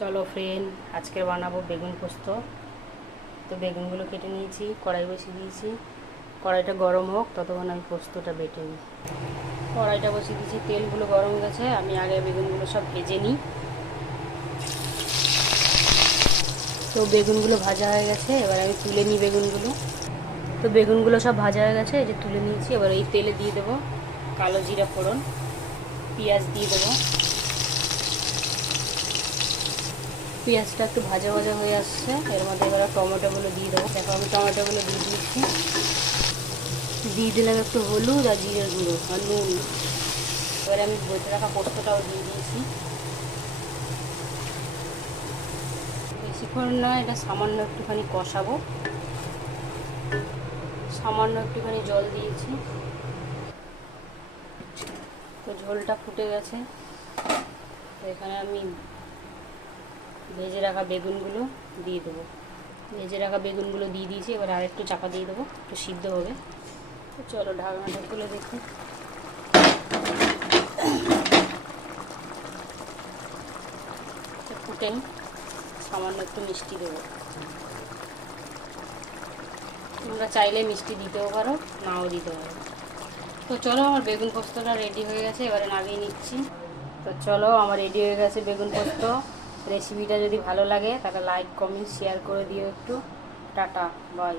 চলো ফ্রেন্ড, আজকে বানাবো বেগুন পোস্ত। তো বেগুনগুলো কেটে নিয়েছি, কড়াই বসিয়ে দিয়েছি। কড়াইটা গরম হোক, ততক্ষণ আমি পোস্তটা বেটে নিই। কড়াইটা বসিয়ে দিয়েছি, তেলগুলো গরম হয়ে গেছে। আমি আগে বেগুনগুলো সব ভেজে নিই। তো বেগুনগুলো ভাজা হয়ে গেছে, এবার আমি তুলে নিই বেগুনগুলো। তো বেগুনগুলো সব ভাজা হয়ে গেছে, এই যে তুলে নিয়েছি। এবার এই তেলে দিয়ে দেবো কালো জিরা ফোড়ন, পেঁয়াজ দিয়ে দেবো। পেঁয়াজটা একটু ভাজা ভাজা হয়ে আসছে, এর মধ্যে এবার টমেটোগুলো দিয়ে দেবো। দেখো আমি টমেটোগুলো দিয়ে দিচ্ছি। দিয়ে দিলাম একটু হলুদ আর জিরের গুঁড়ো আর নুন। এবারে আমি বেটে রাখা পোস্তটাও দিয়ে দিয়েছি। বেশিক্ষণ না, এটা সামান্য একটুখানি কষাবো। সামান্য একটুখানি জল দিয়েছি। তো ঝোলটা ফুটে গেছে। তো এখানে আমি ভেজে রাখা বেগুনগুলো দিয়ে দেবো। ভেজে রাখা বেগুনগুলো দিয়ে দিয়েছি। এবার আরেকটু চাপা দিয়ে দেবো, একটু সিদ্ধ হবে। তো চলো ঢাকনাটা খুলে দেখি। ফুটে সামান্য একটু মিষ্টি দেবো। তোমরা চাইলে মিষ্টি দিতেও পারো, নাও দিতে পারো। তো চলো, আমার বেগুন পোস্তটা রেডি হয়ে গেছে, এবারে নামিয়ে নিচ্ছি। তো চলো, আমার রেডি হয়ে গেছে বেগুন পোস্ত। রেসিপিটা যদি ভালো লাগে তাহলে লাইক কমেন্ট শেয়ার করে দিও একটু। Tata, by.